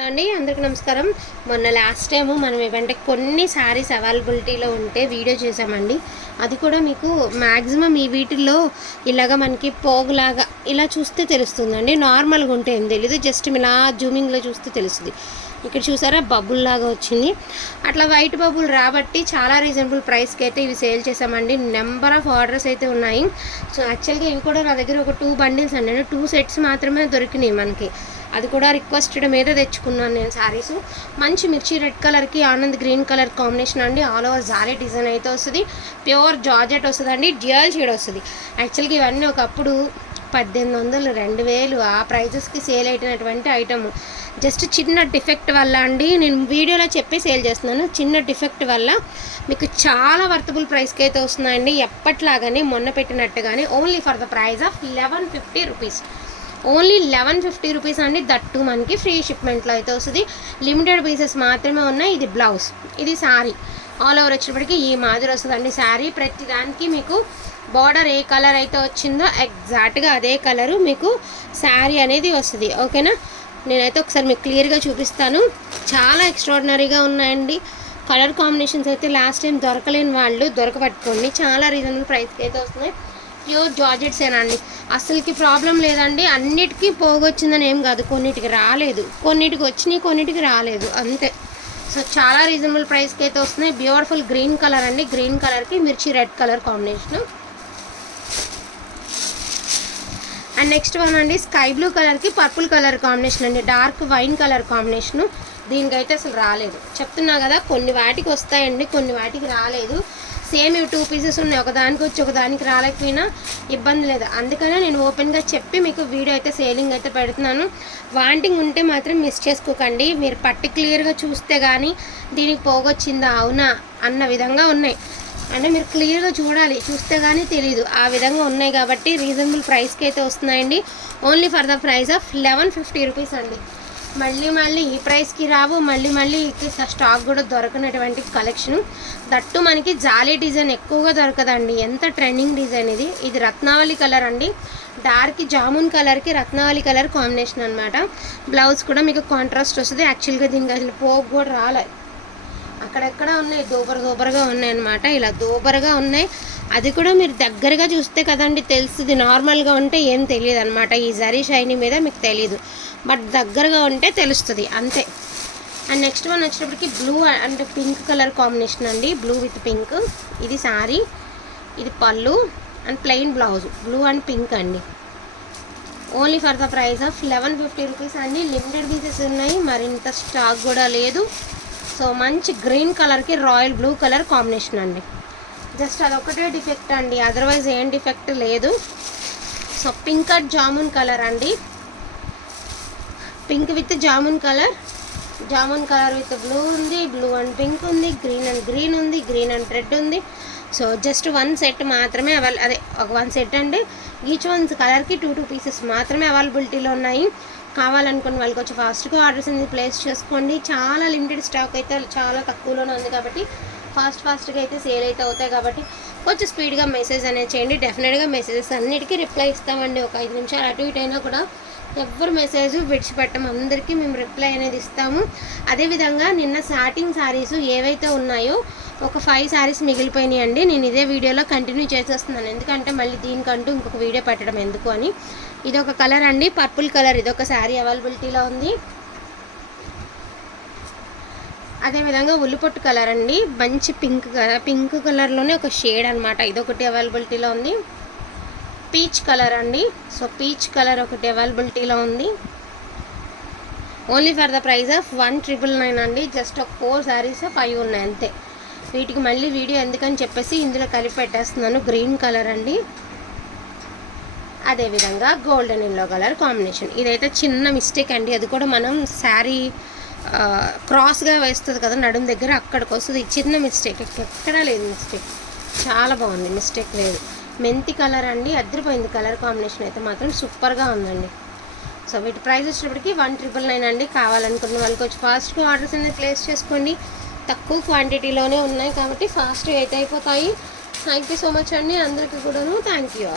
అండి అందరికి నమస్కారం. మొన్న లాస్ట్ టైం మనం ఏమంటే కొన్ని శారీస్ అవైలబిలిటీలో ఉంటే వీడియో చేసామండి అది కూడా మీకు మ్యాక్సిమం ఈ వీటిల్లో ఇలాగ మనకి పోగులాగా ఇలా చూస్తే తెలుస్తుందండి. నార్మల్గా ఉంటే ఏం తెలియదు జస్ట్ ఇలా జూమింగ్లో చూస్తే తెలుస్తుంది. ఇక్కడ చూసారా బబుల్ లాగా వచ్చింది. అట్లా వైట్ బబుల్ రాబట్టి చాలా రీజనబుల్ ప్రైస్కి అయితే ఇవి సేల్ చేసామండి నెంబర్ ఆఫ్ ఆర్డర్స్ అయితే ఉన్నాయి. సో యాక్చువల్గా ఇవి కూడా నా దగ్గర ఒక టూ బండిల్స్ అండి. టూ సెట్స్ మాత్రమే దొరికినాయి మనకి. అది కూడా రిక్వెస్టెడ్ మీద తెచ్చుకున్నాను నేను శారీస్ మంచి మిర్చి రెడ్ కలర్కి ఆనంద్ గ్రీన్ కలర్ కాంబినేషన్ అండి. ఆల్ ఓవర్ జారీ డిజైన్ అయితే వస్తుంది. ప్యూర్ జార్జెట్ వస్తుందండి. డ్యూయల్ షేడ్ వస్తుంది. యాక్చువల్గా ఇవన్నీ ఒకప్పుడు పద్దెనిమిది వందలు రెండు వేలు ఆ ప్రైజెస్కి సేల్ అయినటువంటి ఐటమ్ జస్ట్ చిన్న డిఫెక్ట్ వల్ల అండి నేను వీడియోలో చెప్పి సేల్ చేస్తున్నాను. చిన్న డిఫెక్ట్ వల్ల మీకు చాలా వర్తబుల్ ప్రైస్కి అయితే వస్తున్నాయండి. ఎప్పట్లాగానే మొన్న పెట్టినట్టుగానే only for the price of eleven fifty rupees only eleven fifty rupees అండి. దట్టు మనకి ఫ్రీ షిప్మెంట్లో అయితే వస్తుంది. లిమిటెడ్ పీసెస్ మాత్రమే ఉన్నాయి. ఇది బ్లౌజ్ ఇది శారీ ఆల్ ఓవర్ వచ్చినప్పటికీ ఈ మాదిరి వస్తుందండి శారీ ప్రతి దానికి మీకు బార్డర్ ఏ కలర్ అయితే వచ్చిందో ఎగ్జాక్ట్గా అదే కలరు మీకు శారీ అనేది వస్తుంది. ఓకేనా? నేనైతే ఒకసారి మీకు క్లియర్గా చూపిస్తాను. చాలా ఎక్స్ట్రాడినరీగా ఉన్నాయండి. కలర్ కాంబినేషన్స్ అయితే లాస్ట్ టైం దొరకలేని వాళ్ళు దొరకబట్టుకోండి. చాలా రీజనబుల్ ప్రైస్కి అయితే వస్తున్నాయి. ప్యూర్ జార్జెట్సేనండి అసలుకి ప్రాబ్లం లేదండి. అన్నిటికీ పోగొచ్చిందని ఏం కాదు. కొన్నిటికి రాలేదు. కొన్నిటికి వచ్చినాయి కొన్నిటికి రాలేదు. అంతే. సో చాలా రీజనబుల్ ప్రైస్కి అయితే వస్తున్నాయి. బ్యూటిఫుల్ గ్రీన్ కలర్ అండి. గ్రీన్ కలర్కి మిర్చి red colour combination. And next one అండి. స్కై బ్లూ కలర్కి పర్పుల్ కలర్ కాంబినేషన్ అండి. Dark wine colour combination. దీనికైతే అసలు రాలేదు. చెప్తున్నా కదా కొన్ని వాటికి వస్తాయండి కొన్ని వాటికి రాలేదు. సేమ్ ఇవి టూ పీసెస్ ఉన్నాయి. ఒకదానికి వచ్చి ఒకదానికి రాలేకపోయినా ఇబ్బంది లేదు. అందుకనే నేను ఓపెన్గా చెప్పి మీకు వీడియో అయితే సేలింగ్ అయితే పెడుతున్నాను. వాంటింగ్ ఉంటే మాత్రం మిస్ చేసుకోకండి. మీరు పట్టి క్లియర్గా చూస్తే కానీ దీనికి పోగొచ్చిందా? అవునా? అన్న విధంగా ఉన్నాయి. అంటే మీరు క్లియర్గా చూడాలి. చూస్తే కానీ తెలియదు ఆ విధంగా ఉన్నాయి కాబట్టి రీజనబుల్ ప్రైస్కి అయితే వస్తున్నాయండి. Only for the price of eleven fifty rupees అండి. మళ్ళీ మళ్ళీ ఈ ప్రైస్కి రావు. మళ్ళీ మళ్ళీ స్టాక్ కూడా దొరకనటువంటి కలెక్షన్ దట్టు మనకి జాలీ డిజైన్ ఎక్కువగా దొరకదండి. ఎంత ట్రెండింగ్ డిజైన్ ఇది. ఇది రత్నావళి కలర్ అండి. డార్క్ జామున్ కలర్కి రత్నావళి కలర్ కాంబినేషన్ అనమాట బ్లౌజ్ కూడా మీకు కాంట్రాస్ట్ వస్తుంది. యాక్చువల్గా దీనికి అసలు పోగు కూడా రాలే. అక్కడెక్కడ ఉన్నాయి? దూబర దూబరగా ఉన్నాయి అనమాట ఇలా దూబరగా ఉన్నాయి. అది కూడా మీరు దగ్గరగా చూస్తే కదండి తెలుస్తుంది. నార్మల్గా ఉంటే ఏం తెలియదు అనమాట ఈ జరీ షైనీ మీద మీకు తెలియదు బట్ దగ్గరగా ఉంటే తెలుస్తుంది. అంతే. అండ్ నెక్స్ట్ వన్ వచ్చేటప్పటికి blue and pink colour combination అండి. Blue with pink. ఇది శారీ ఇది పళ్ళు and plain blouse. Blue and pink అండి. Only for the price of eleven fifty rupees అండి. లిమిటెడ్ పీసెస్ ఉన్నాయి. మరింత స్టాక్ కూడా లేదు. సో మంచి గ్రీన్ కలర్కి రాయల్ బ్లూ కలర్ కాంబినేషన్ అండి. జస్ట్ అదొకటే డిఫెక్ట్ అండి. అదర్వైజ్ ఏం డిఫెక్ట్ లేదు. So pink and jamun colour అండి. Pink with jamun colour jamun colour with blue ఉంది బ్లూ అండ్ పింక్ ఉంది గ్రీన్ అండ్ గ్రీన్ ఉంది గ్రీన్ అండ్ రెడ్ ఉంది. సో జస్ట్ వన్ సెట్ మాత్రమే అవైల అదే ఒక వన్ సెట్ అండి. ఈచ్ వన్ కలర్కి టూ టూ పీసెస్ మాత్రమే అవైలబిలిటీలో ఉన్నాయి. కావాలనుకున్న వాళ్ళకి వచ్చి ఫాస్ట్గా ఆర్డర్స్ అనేది ప్లేస్ చేసుకోండి. చాలా లిమిటెడ్ స్టాక్ అయితే చాలా తక్కువలోనే ఉంది కాబట్టి ఫాస్ట్ ఫాస్ట్గా అయితే సేల్ అయితే అవుతాయి కాబట్టి కొంచెం స్పీడ్గా మెసేజ్ అనేది చేయండి. డెఫినెట్గా మెసేజెస్ అన్నిటికీ రిప్లై ఇస్తామండి. ఒక ఐదు నిమిషాలు అటు ఇటు అయినా కూడా ఎవరు మెసేజ్ విడిచిపెట్టం అందరికీ మేము రిప్లై అనేది ఇస్తాము. అదేవిధంగా నిన్న సాటింగ్ శారీస్ ఏవైతే ఉన్నాయో ఒక ఫైవ్ శారీస్ మిగిలిపోయినాయి అండి. నేను ఇదే వీడియోలో కంటిన్యూ చేసేస్తున్నాను. ఎందుకంటే మళ్ళీ దీనికంటూ ఇంకొక వీడియో పెట్టడం ఎందుకు అని. ఇది ఒక కలర్ అండి. పర్పుల్ కలర్ ఇది ఒక శారీ అవైలబిలిటీలో ఉంది. అదేవిధంగా ఉల్లిపొట్టు కలర్ అండి. మంచి పింక్ కలర్ పింక్ కలర్లోనే ఒక షేడ్ అనమాట ఇదొకటి అవైలబిలిటీలో ఉంది. పీచ్ కలర్ అండి. సో పీచ్ కలర్ ఒకటి అవైలబిలిటీలో ఉంది. Only for the price of one triple nine అండి. జస్ట్ ఒక ఫోర్ శారీస్ ఫైవ్ ఉన్నాయి అంతే. వీటికి మళ్ళీ వీడియో ఎందుకని చెప్పేసి ఇందులో కలిపి పెట్టేస్తున్నాను. గ్రీన్ కలర్ అండి. అదేవిధంగా గోల్డెన్ ఎల్లో కలర్ కాంబినేషన్. ఇదైతే చిన్న మిస్టేక్ అండి. అది కూడా మనం శారీ క్రాస్గా వేస్తుంది కదా నడుము దగ్గర అక్కడికి వస్తుంది. చిన్న మిస్టేక్ ఎక్కడా లేదు మిస్టేక్. చాలా బాగుంది మిస్టేక్ లేదు. మెంతి కలర్ అండి అద్దరిపోయింది కలర్ కాంబినేషన్ అయితే మాత్రం సూపర్గా ఉందండి. సో వీటి ప్రైస్ వచ్చేటప్పటికి వన్ ట్రిపుల్ నైన్ అండి. కావాలనుకున్న వాళ్ళకి వచ్చి ఫాస్ట్గా ఆర్డర్స్ అనేది ప్లేస్ చేసుకోండి. తక్కువ క్వాంటిటీలోనే ఉన్నాయి కాబట్టి ఫాస్ట్గా అయితే అయిపోతాయి. థ్యాంక్ యూ సో మచ్ అండి. అందరికీ కూడాను థ్యాంక్ యూ